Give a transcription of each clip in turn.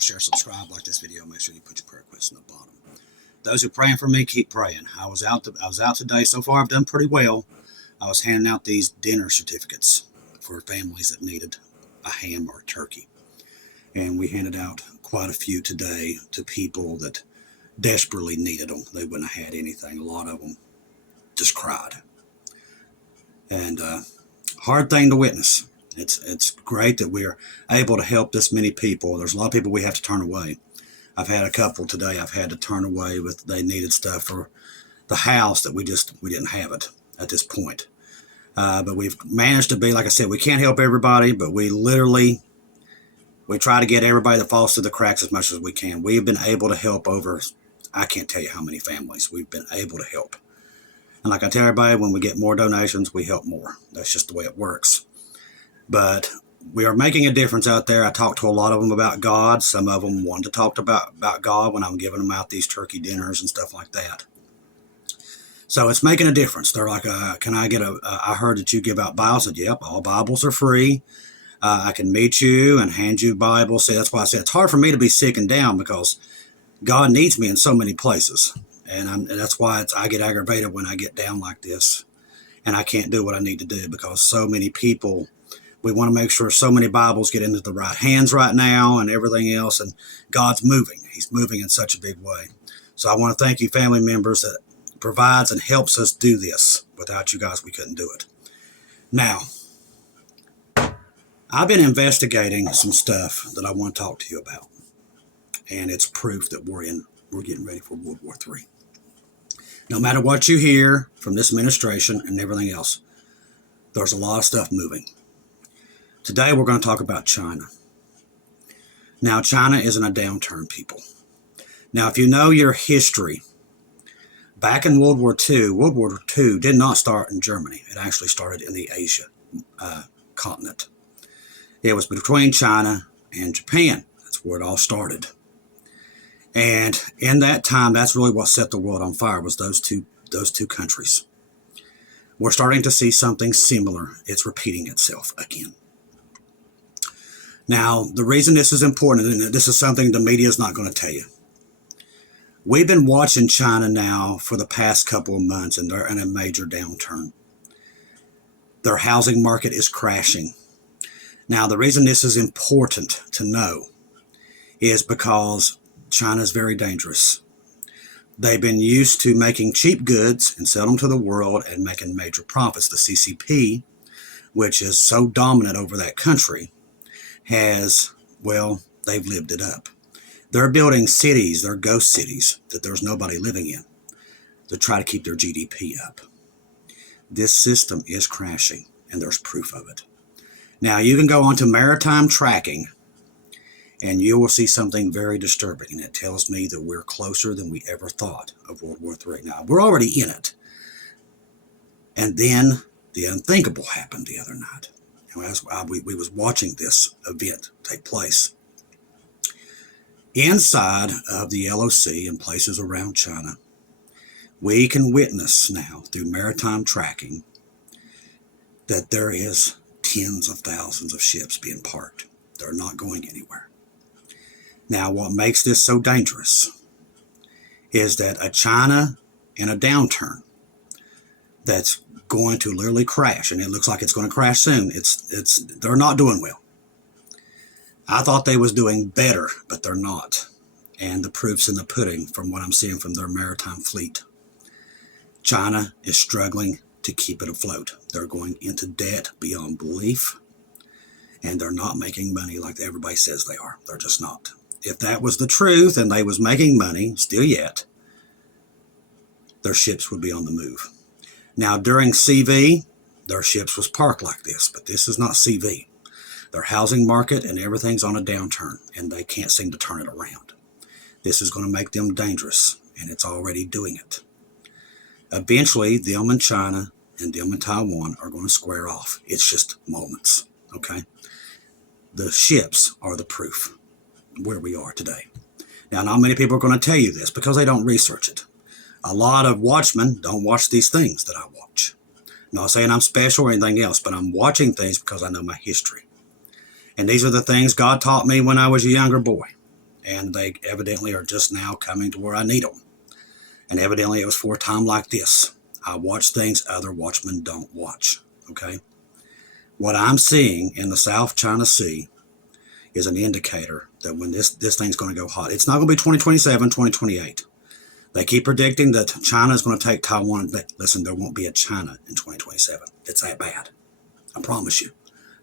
share, subscribe, like this video. Make sure you put your prayer requests in the bottom. Those who are praying for me, keep praying. I was out today. So far, I've done pretty well. I was handing out these dinner certificates for families that needed a ham or a turkey. And we handed out quite a few today to people that desperately needed them. They wouldn't have had anything. A lot of them just cried. And hard thing to witness. It's great that we're able to help this many people. There's a lot of people we have to turn away. I've had a couple today I've had to turn away with they needed stuff for the house that we didn't have it at this point. But we've managed to be, like I said, we can't help everybody, but we try to get everybody that falls through the cracks as much as we can. We've been able to help over, I can't tell you how many families we've been able to help. And like I tell everybody, when we get more donations, we help more. That's just the way it works. But we are making a difference out there. I talked to a lot of them about God. Some of them wanted to talk about God when I'm giving them out these turkey dinners and stuff like that. So it's making a difference. They're like, can I get I heard that you give out Bibles. I said, yep, all Bibles are free. I can meet you and hand you Bibles. See, that's why I said it's hard for me to be sick and down because God needs me in so many places. And that's why I get aggravated when I get down like this and I can't do what I need to do because so many people, we want to make sure so many Bibles get into the right hands right now and everything else. And God's moving. He's moving in such a big way. So I want to thank you, family members, that provides and helps us do this. Without you guys, we couldn't do it. Now, I've been investigating some stuff that I want to talk to you about. And it's proof that we're getting ready for World War III. No matter what you hear from this administration and everything else, there's a lot of stuff moving. Today, we're going to talk about China. Now, China is in a downturn, people. Now, if you know your history, back in World War II did not start in Germany. It actually started in the Asia continent. It was between China and Japan. That's where it all started. And in that time, that's really what set the world on fire, was those two countries. We're starting to see something similar. It's repeating itself again. Now, the reason this is important, and this is something the media is not going to tell you. We've been watching China now for the past couple of months, and they're in a major downturn. Their housing market is crashing. Now, the reason this is important to know is because China is very dangerous. They've been used to making cheap goods and sell them to the world and making major profits. The CCP, which is so dominant over that country, has, well, they've lived it up. They're building cities, they're ghost cities that there's nobody living in to try to keep their GDP up. This system is crashing, and there's proof of it. Now, you can go onto maritime tracking, and you will see something very disturbing, and it tells me that we're closer than we ever thought of World War III. Now, we're already in it. And then the unthinkable happened the other night. As we was watching this event take place. Inside of the LOC and places around China, we can witness now through maritime tracking that there is tens of thousands of ships being parked. They're not going anywhere. Now, what makes this so dangerous is that a China in a downturn that's going to literally crash, and it looks like it's going to crash soon. They're not doing well. I thought they was doing better, but they're not. And the proof's in the pudding from what I'm seeing from their maritime fleet. China is struggling to keep it afloat. They're going into debt beyond belief, and they're not making money like everybody says they are. They're just not. If that was the truth and they was making money, still yet, their ships would be on the move. Now, during CV, their ships was parked like this, but this is not CV. Their housing market and everything's on a downturn, and they can't seem to turn it around. This is going to make them dangerous, and it's already doing it. Eventually, them in China and them in Taiwan are going to square off. It's just moments, okay? The ships are the proof where we are today. Now, not many people are going to tell you this because they don't research it. A lot of watchmen don't watch these things that I watch. I'm not saying I'm special or anything else, but I'm watching things because I know my history. And these are the things God taught me when I was a younger boy. and they evidently are just now coming to where I need them. And evidently it was for a time like this. I watch things other watchmen don't watch, okay? What I'm seeing in the South China Sea is an indicator that when this thing's going to go hot. It's not going to be 2027, 2028. They keep predicting that China is going to take Taiwan. Listen, there won't be a China in 2027. It's that bad. I promise you.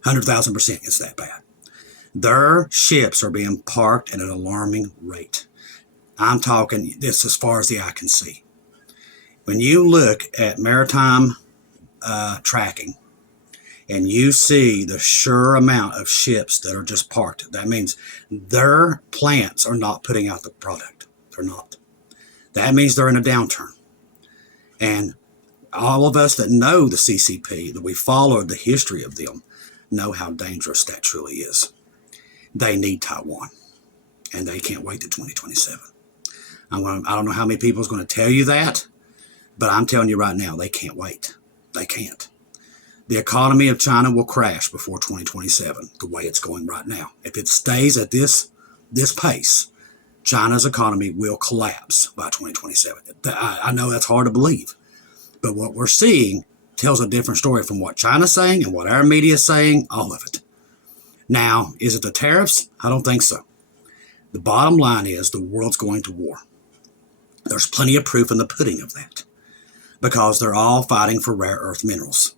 100,000% it's that bad. Their ships are being parked at an alarming rate. I'm talking this as far as the eye can see. When you look at maritime tracking and you see the sure amount of ships that are just parked, that means their plants are not putting out the product. They're not. That means they're in a downturn. And all of us that know the CCP, that we followed the history of them, know how dangerous that truly is. They need Taiwan, and they can't wait to 2027. I don't know how many people is going to tell you that, but I'm telling you right now, they can't wait. They can't. The economy of China will crash before 2027, the way it's going right now. If it stays at this pace, China's economy will collapse by 2027. I know that's hard to believe, but what we're seeing tells a different story from what China's saying and what our media is saying, all of it. Now, is it the tariffs? I don't think so. The bottom line is the world's going to war. There's plenty of proof in the pudding of that because they're all fighting for rare earth minerals.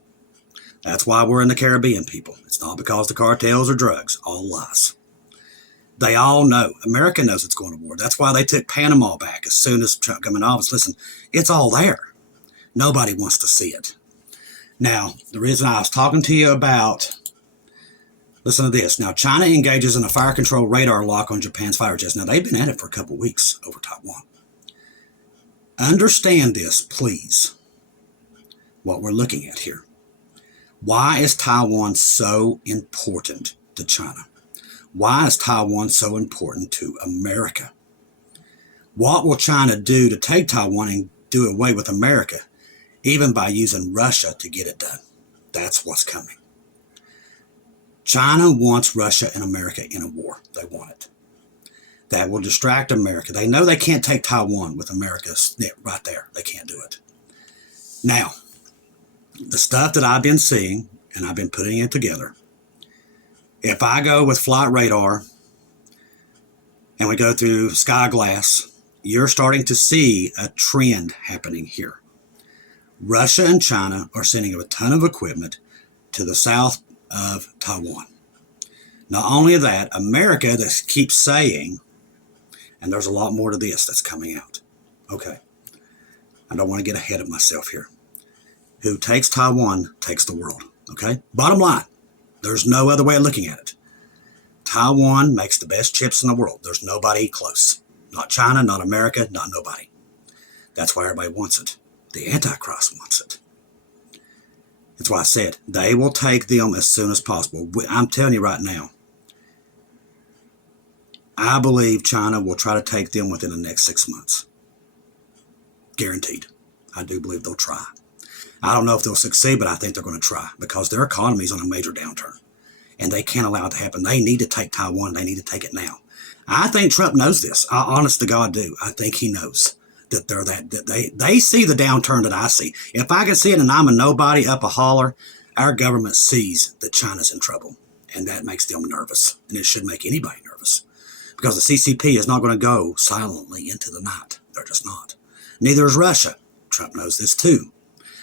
That's why we're in the Caribbean, people. It's not because the cartels or drugs. All lies. They all know. America knows it's going to war. That's why they took Panama back as soon as Trump came in office. Listen, it's all there. Nobody wants to see it. Now, the reason I was talking to you about, listen to this. Now, China engages in a fire control radar lock on Japan's fighter jets. Now, they've been at it for a couple of weeks over Taiwan. Understand this, please, what we're looking at here. Why is Taiwan so important to China? Why is Taiwan so important to America? What will China do to take Taiwan and do away with America, even by using Russia to get it done? That's what's coming. China wants Russia and America in a war. They want it. That will distract America. They know they can't take Taiwan with America right there. They can't do it. Now, the stuff that I've been seeing, and I've been putting it together, if I go with flight radar and we go through sky glass, you're starting to see a trend happening here. Russia and China are sending a ton of equipment to the south of Taiwan. Not only that, America that keeps saying, and there's a lot more to this that's coming out. Okay, I don't want to get ahead of myself here. Who takes Taiwan takes the world. Okay, bottom line, there's no other way of looking at it. Taiwan makes the best chips in the world. There's nobody close. Not China, not America, not nobody. That's why everybody wants it. The Antichrist wants it. That's why I said they will take them as soon as possible. I'm telling you right now, I believe China will try to take them within the next 6 months. Guaranteed. I do believe they'll try. I don't know if they'll succeed, but I think they're going to try because their economy is on a major downturn. And they can't allow it to happen. They need to take Taiwan. They need to take it now. I think Trump knows this. I honest to God do. I think he knows that they see the downturn that I see. If I can see it and I'm a nobody up a holler, our government sees that China's in trouble. And that makes them nervous. And it should make anybody nervous. Because the CCP is not going to go silently into the night. They're just not. Neither is Russia. Trump knows this too.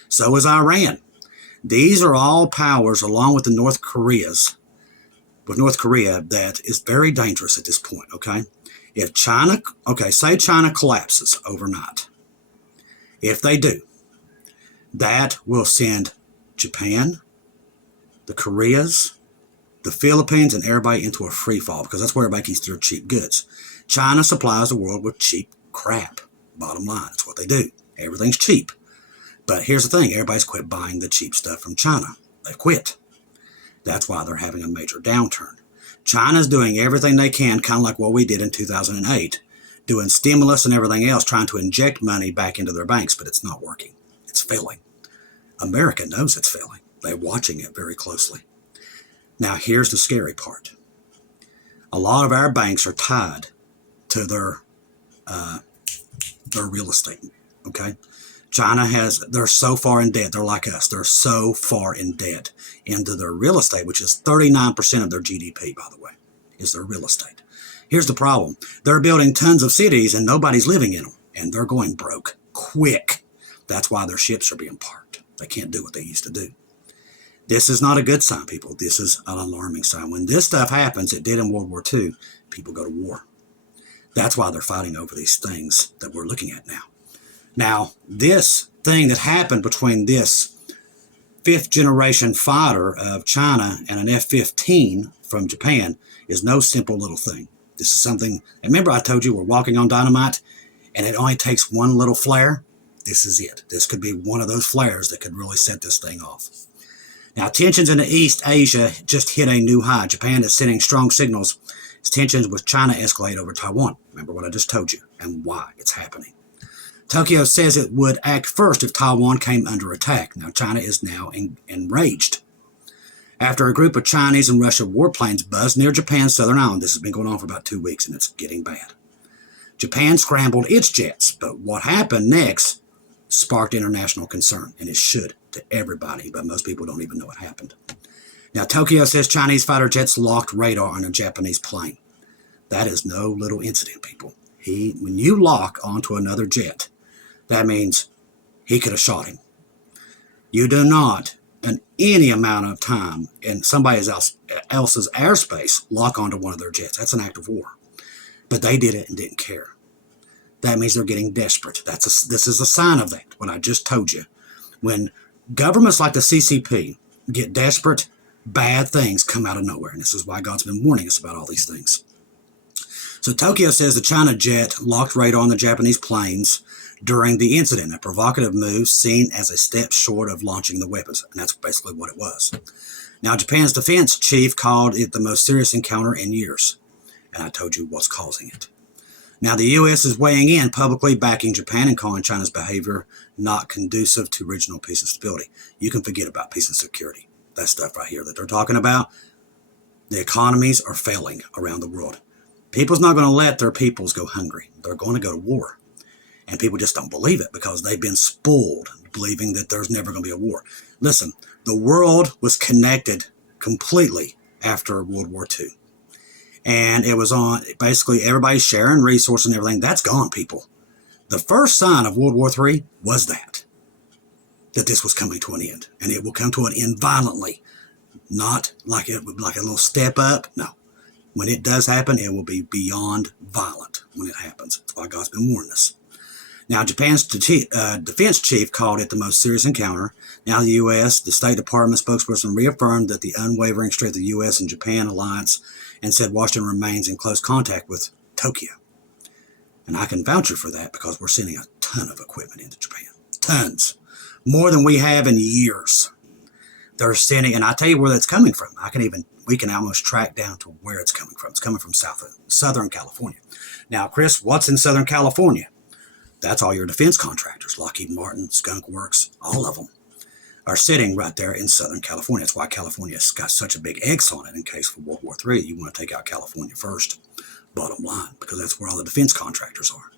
So is Iran. These are all powers, along with the North Koreas, with North Korea, that is very dangerous at this point, okay? If China, say China collapses overnight. If they do, that will send Japan, the Koreas, the Philippines, and everybody into a free fall because that's where everybody gets their cheap goods. China supplies the world with cheap crap. Bottom line, that's what they do. Everything's cheap. But here's the thing, everybody's quit buying the cheap stuff from China. They've quit. That's why they're having a major downturn. China's doing everything they can, kind of like what we did in 2008, doing stimulus and everything else, trying to inject money back into their banks, but it's not working. It's failing. America knows it's failing. They're watching it very closely. Now, here's the scary part. A lot of our banks are tied to their real estate. Okay, China they're so far in debt. They're like us. They're so far in debt into their real estate, which is 39% of their GDP, by the way, is their real estate. Here's the problem. They're building tons of cities and nobody's living in them, and they're going broke quick. That's why their ships are being parked. They can't do what they used to do. This is not a good sign, people. This is an alarming sign. When this stuff happens, it did in World War II, people go to war. That's why they're fighting over these things that we're looking at now. Now, this thing that happened between this fifth-generation fighter of China and an F-15 from Japan is no simple little thing. This is something, and remember I told you we're walking on dynamite, and it only takes one little flare? This is it. This could be one of those flares that could really set this thing off. Now, tensions in the East Asia just hit a new high. Japan is sending strong signals as tensions with China escalate over Taiwan. Remember what I just told you and why it's happening. Tokyo says it would act first if Taiwan came under attack. Now, China is now enraged. After a group of Chinese and Russian warplanes buzzed near Japan's southern island, this has been going on for about 2 weeks, and it's getting bad. Japan scrambled its jets, but what happened next sparked international concern, and it should to everybody, but most people don't even know what happened. Now, Tokyo says Chinese fighter jets locked radar on a Japanese plane. That is no little incident, people. When you lock onto another jet, that means he could have shot him. You do not, in any amount of time, in somebody else's airspace, lock onto one of their jets. That's an act of war. But they did it and didn't care. That means they're getting desperate. This is a sign of that, what I just told you. When governments like the CCP get desperate, bad things come out of nowhere. And this is why God's been warning us about all these things. So Tokyo says the China jet locked radar on the Japanese planes during the incident, a provocative move seen as a step short of launching the weapons. And that's basically what it was. Now, Japan's defense chief called it the most serious encounter in years. And I told you what's causing it. Now, the U.S. is weighing in, publicly backing Japan and calling China's behavior not conducive to regional peace and stability. You can forget about peace and security. That stuff right here that they're talking about. The economies are failing around the world. People's not going to let their peoples go hungry. They're going to go to war. And people just don't believe it because they've been spoiled believing that there's never going to be a war. Listen, the world was connected completely after World War II. And it was on, basically everybody sharing resources and everything. That's gone, people. The first sign of World War III was that this was coming to an end. And it will come to an end violently. Not like a little step up. No. When it does happen, it will be beyond violent when it happens. That's why God's been warning us. Now, Japan's defense chief called it the most serious encounter. Now, the U.S., the State Department spokesperson reaffirmed that the unwavering strength of the U.S. and Japan alliance and said Washington remains in close contact with Tokyo. And I can vouch for that because we're sending a ton of equipment into Japan. Tons. More than we have in years. They're sending, and I tell you where that's coming from. We can almost track down to where it's coming from. It's coming from Southern California. Now, Chris, what's in Southern California? That's all your defense contractors, Lockheed Martin, Skunk Works, all of them are sitting right there in Southern California. That's why California's got such a big X on it in case for World War III. You want to take out California first, bottom line, because that's where all the defense contractors are.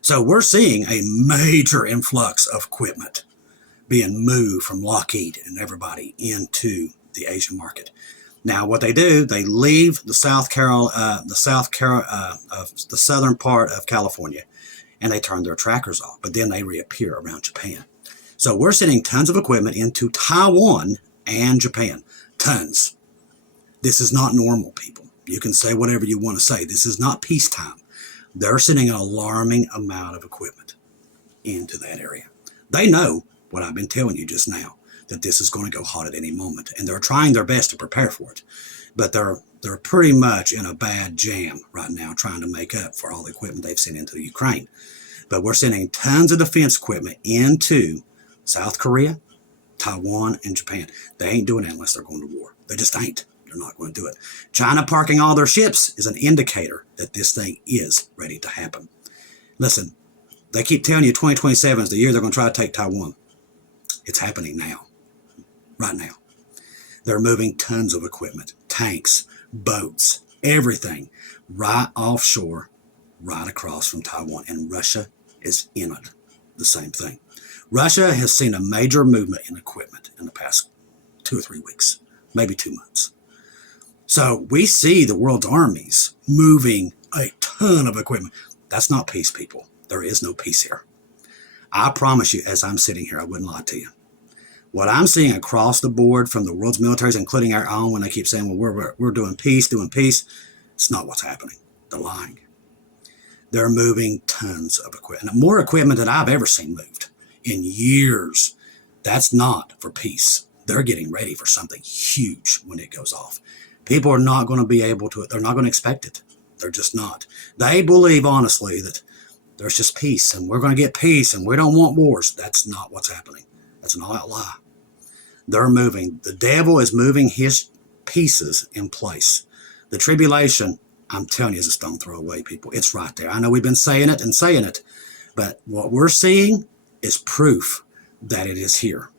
So we're seeing a major influx of equipment being moved from Lockheed and everybody into the Asian market. Now, what they do, they leave the southern part of California, and they turn their trackers off, but then they reappear around Japan. So we're sending tons of equipment into Taiwan and Japan. Tons. This is not normal, people. You can say whatever you want to say. This is not peacetime. They're sending an alarming amount of equipment into that area. They know what I've been telling you just now, that this is going to go hot at any moment, and they're trying their best to prepare for it. But they're pretty much in a bad jam right now trying to make up for all the equipment they've sent into Ukraine. But we're sending tons of defense equipment into South Korea, Taiwan, and Japan. They ain't doing that unless they're going to war. They just ain't. They're not going to do it. China parking all their ships is an indicator that this thing is ready to happen. Listen, they keep telling you 2027 is the year they're going to try to take Taiwan. It's happening now. Right now. They're moving tons of equipment, tanks, boats, everything, right offshore right across from Taiwan, and Russia is in it. The same thing. Russia has seen a major movement in equipment in the past 2 or 3 weeks, maybe 2 months. So we see the world's armies moving a ton of equipment. That's not peace, people. There is no peace here. I promise you, as I'm sitting here, I wouldn't lie to you. What I'm seeing across the board from the world's militaries, including our own, when they keep saying, well, we're doing peace, it's not what's happening. They're lying. They're moving tons of equipment, more equipment than I've ever seen moved in years. That's not for peace. They're getting ready for something huge when it goes off. People are not going to be able to, they're not going to expect it. They're just not. They believe, honestly, that there's just peace and we're going to get peace and we don't want wars. That's not what's happening. That's an all-out lie. They're moving. The devil is moving his pieces in place. The tribulation, I'm telling you, is a stone throw away, people. It's right there. I know we've been saying it, but what we're seeing is proof that it is here.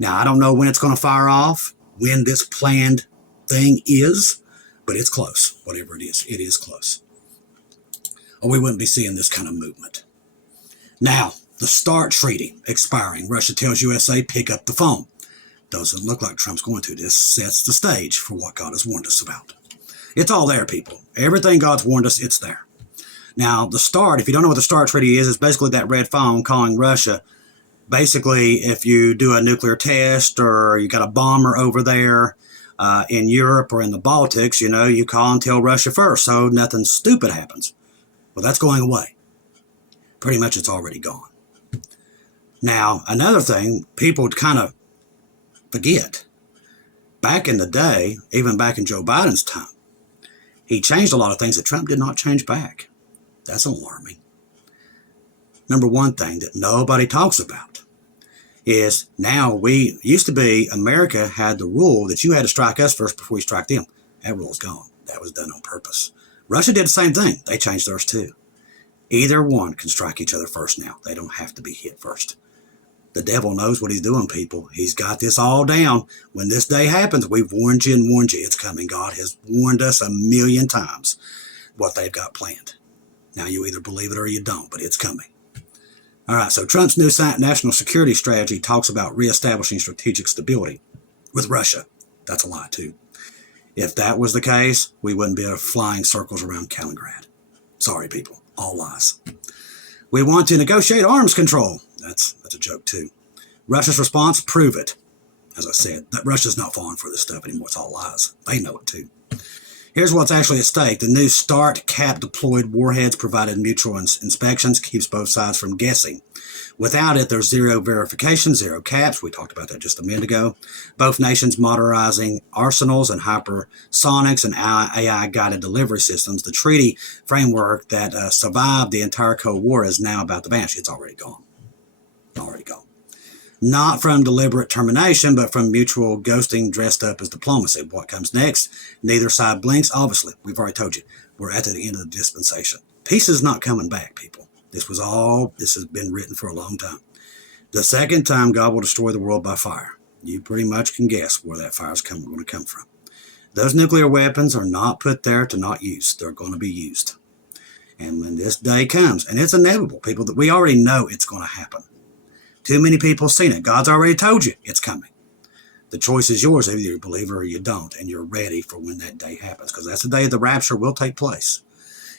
Now, I don't know when it's going to fire off, when this planned thing is, but it's close. Whatever it is close. Or we wouldn't be seeing this kind of movement. Now, the START treaty expiring. Russia tells USA, pick up the phone. Doesn't look like Trump's going to. This sets the stage for what God has warned us about. It's all there, people. Everything God's warned us, it's there. Now, the START, if you don't know what the START treaty is, it's basically that red phone calling Russia. Basically, if you do a nuclear test or you got a bomber over there in Europe or in the Baltics, you call and tell Russia first so nothing stupid happens. Well, that's going away. Pretty much it's already gone. Now, another thing, people kind of forget. Back in the day, even back in Joe Biden's time, he changed a lot of things that Trump did not change back. That's alarming. Number one thing that nobody talks about is now America had the rule that you had to strike us first before you strike them. That rule's gone. That was done on purpose. Russia did the same thing. They changed theirs too. Either one can strike each other first now. They don't have to be hit first. The devil knows what he's doing, people. He's got this all down. When this day happens, we've warned you and warned you. It's coming. God has warned us 1,000,000 times what they've got planned. Now, you either believe it or you don't, but it's coming. All right, so Trump's new national security strategy talks about reestablishing strategic stability with Russia. That's a lie, too. If that was the case, we wouldn't be flying circles around Kaliningrad. Sorry, people. All lies. We want to negotiate arms control. That's a joke, too. Russia's response, prove it. As I said, that Russia's not falling for this stuff anymore. It's all lies. They know it, too. Here's what's actually at stake. The new START cap deployed warheads provided mutual inspections, keeps both sides from guessing. Without it, there's zero verification, zero caps. We talked about that just a minute ago. Both nations modernizing arsenals and hypersonics and AI-guided delivery systems. The treaty framework that survived the entire Cold War is now about to vanish. It's already gone. Already gone. Not from deliberate termination, but from mutual ghosting dressed up as diplomacy. What comes next? Neither side blinks. Obviously, we've already told you, we're at the end of the dispensation. Peace is not coming back, people. This has been written for a long time. The second time, God will destroy the world by fire. You pretty much can guess where that fire is going to come from. Those nuclear weapons are not put there to not use. They're going to be used. And when this day comes, and it's inevitable, people, that we already know it's going to happen. Too many people have seen it. God's already told you it's coming. The choice is yours. Either you believe it or you don't, and you're ready for when that day happens, because that's the day the rapture will take place.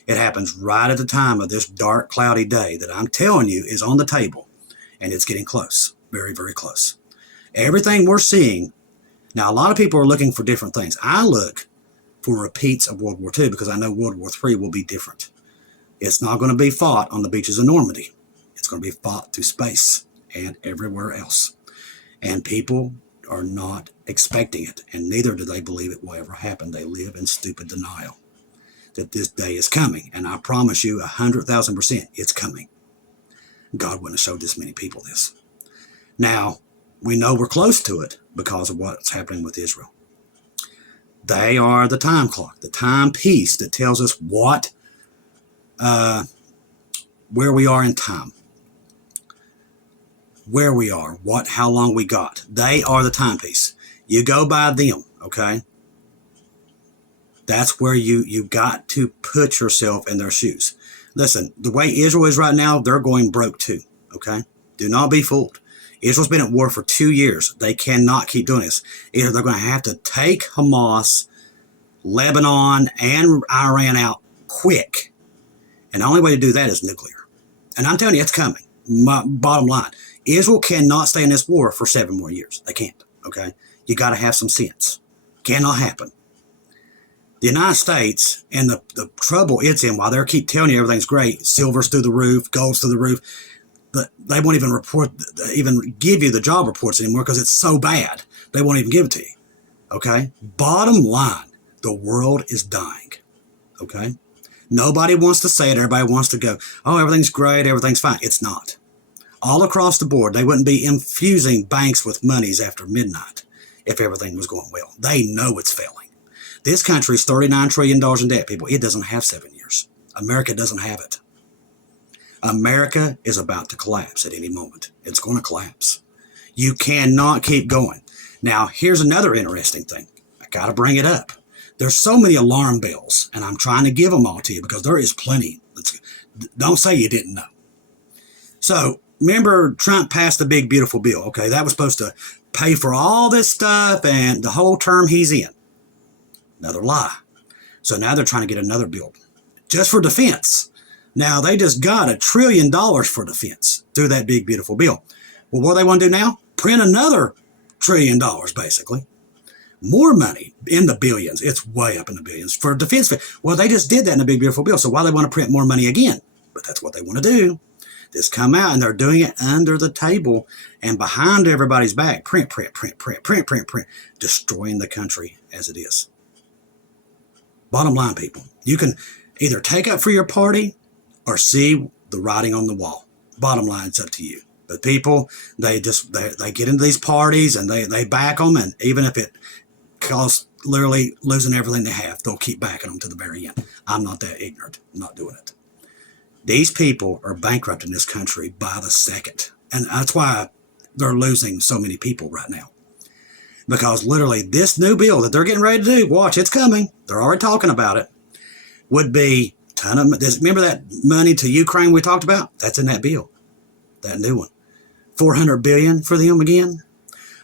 It happens right at the time of this dark, cloudy day that I'm telling you is on the table, and it's getting close, very, very close. Everything we're seeing, now a lot of people are looking for different things. I look for repeats of World War II because I know World War III will be different. It's not going to be fought on the beaches of Normandy. It's going to be fought through space and everywhere else. And people are not expecting it, and neither do they believe it will ever happen. They live in stupid denial that this day is coming, and I promise you 100,000% it's coming. God wouldn't have showed this many people this. Now, we know we're close to it because of what's happening with Israel. They are the time clock, the timepiece that tells us where we are in time. Where we are, how long we got. They are the timepiece. You go by them, okay? That's where you got to put yourself in their shoes. Listen, the way Israel is right now, they're going broke too, okay? Do not be fooled. Israel's been at war for 2 years. They cannot keep doing this. Either they're going to have to take Hamas, Lebanon, and Iran out quick. And the only way to do that is nuclear. And I'm telling you, it's coming. Bottom line, Israel cannot stay in this war for 7 more years. They can't, okay? You got to have some sense. Cannot happen. The United States and the trouble it's in, while they keep telling you everything's great, silver's through the roof, gold's through the roof, but they won't even give you the job reports anymore because it's so bad. They won't even give it to you, okay? Bottom line, the world is dying, okay? Nobody wants to say it. Everybody wants to go, oh, everything's great, everything's fine. It's not. All across the board, they wouldn't be infusing banks with monies after midnight if everything was going well. They know it's failing. This country is $39 trillion in debt, people. It doesn't have 7 years. America doesn't have it. America is about to collapse at any moment. It's going to collapse. You cannot keep going. Now, here's another interesting thing. I got to bring it up. There's so many alarm bells, and I'm trying to give them all to you because there is plenty. Don't say you didn't know. So, remember, Trump passed the big, beautiful bill. Okay, that was supposed to pay for all this stuff and the whole term he's in. Another lie. So now they're trying to get another bill just for defense. Now, they just got $1 trillion for defense through that big, beautiful bill. Well, what do they want to do now? Print another $1 trillion, basically. More money in the billions. It's way up in the billions for defense. Well, they just did that in the big, beautiful bill. So why they want to print more money again? But that's what they want to do. Just come out, and they're doing it under the table and behind everybody's back. Print, destroying the country as it is. Bottom line, people, you can either take up for your party or see the writing on the wall. Bottom line, it's up to you. But people, they get into these parties and they back them, and even if it costs literally losing everything they have, they'll keep backing them to the very end. I'm not that ignorant. I'm not doing it. These people are bankrupting this country by the second. And that's why they're losing so many people right now. Because literally this new bill that they're getting ready to do, watch, it's coming. They're already talking about it. Would be a ton of, remember that money to Ukraine we talked about? That's in that bill, that new one. $400 billion for them again.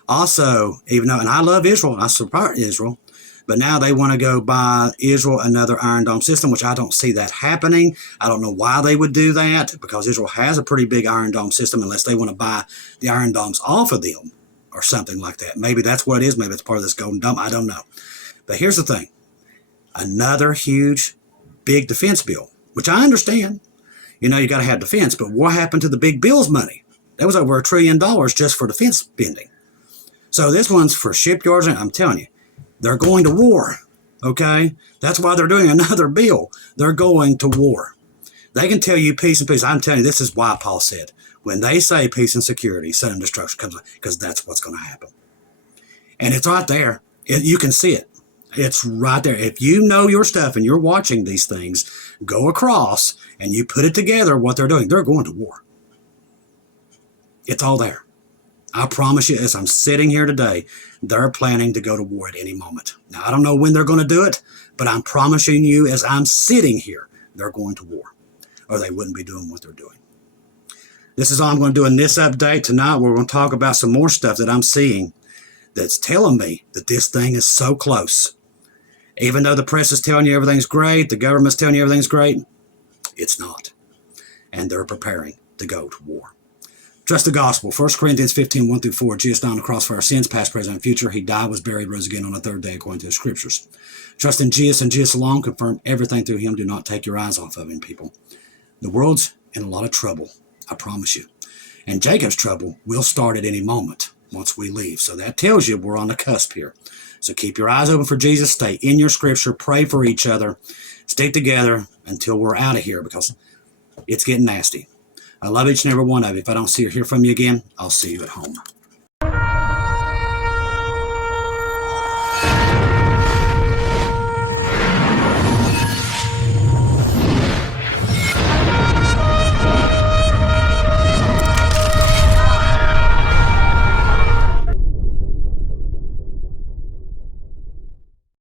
Also, even though, and I love Israel, I support Israel, but now they want to go buy Israel another Iron Dome system, which I don't see that happening. I don't know why they would do that, because Israel has a pretty big Iron Dome system, unless they want to buy the Iron Domes off of them or something like that. Maybe that's what it is. Maybe it's part of this Golden Dome. I don't know. But here's the thing. Another huge, big defense bill, which I understand. You know, you got to have defense, but what happened to the big bills money? That was over $1 trillion just for defense spending. So this one's for shipyards, and I'm telling you, they're going to war, okay? That's why they're doing another bill. They're going to war. They can tell you peace and peace. I'm telling you, this is why Paul said, when they say peace and security, sudden destruction comes, because that's what's going to happen. And it's right there. You can see it. It's right there. If you know your stuff and you're watching these things go across and you put it together, what they're doing, they're going to war. It's all there. I promise you, as I'm sitting here today, they're planning to go to war at any moment. Now, I don't know when they're going to do it, but I'm promising you, as I'm sitting here, they're going to war, or they wouldn't be doing what they're doing. This is all I'm going to do in this update tonight. We're going to talk about some more stuff that I'm seeing that's telling me that this thing is so close. Even though the press is telling you everything's great, the government's telling you everything's great, it's not. And they're preparing to go to war. Trust the gospel. 1 Corinthians 15, 1-4. Jesus died on the cross for our sins, past, present, and future. He died, was buried, rose again on the third day, according to the scriptures. Trust in Jesus and Jesus alone. Confirm everything through him. Do not take your eyes off of him, people. The world's in a lot of trouble, I promise you. And Jacob's trouble will start at any moment once we leave. So that tells you we're on the cusp here. So keep your eyes open for Jesus. Stay in your scripture. Pray for each other. Stick together until we're out of here, because it's getting nasty. I love each and every one of you. If I don't see or hear from you again, I'll see you at home.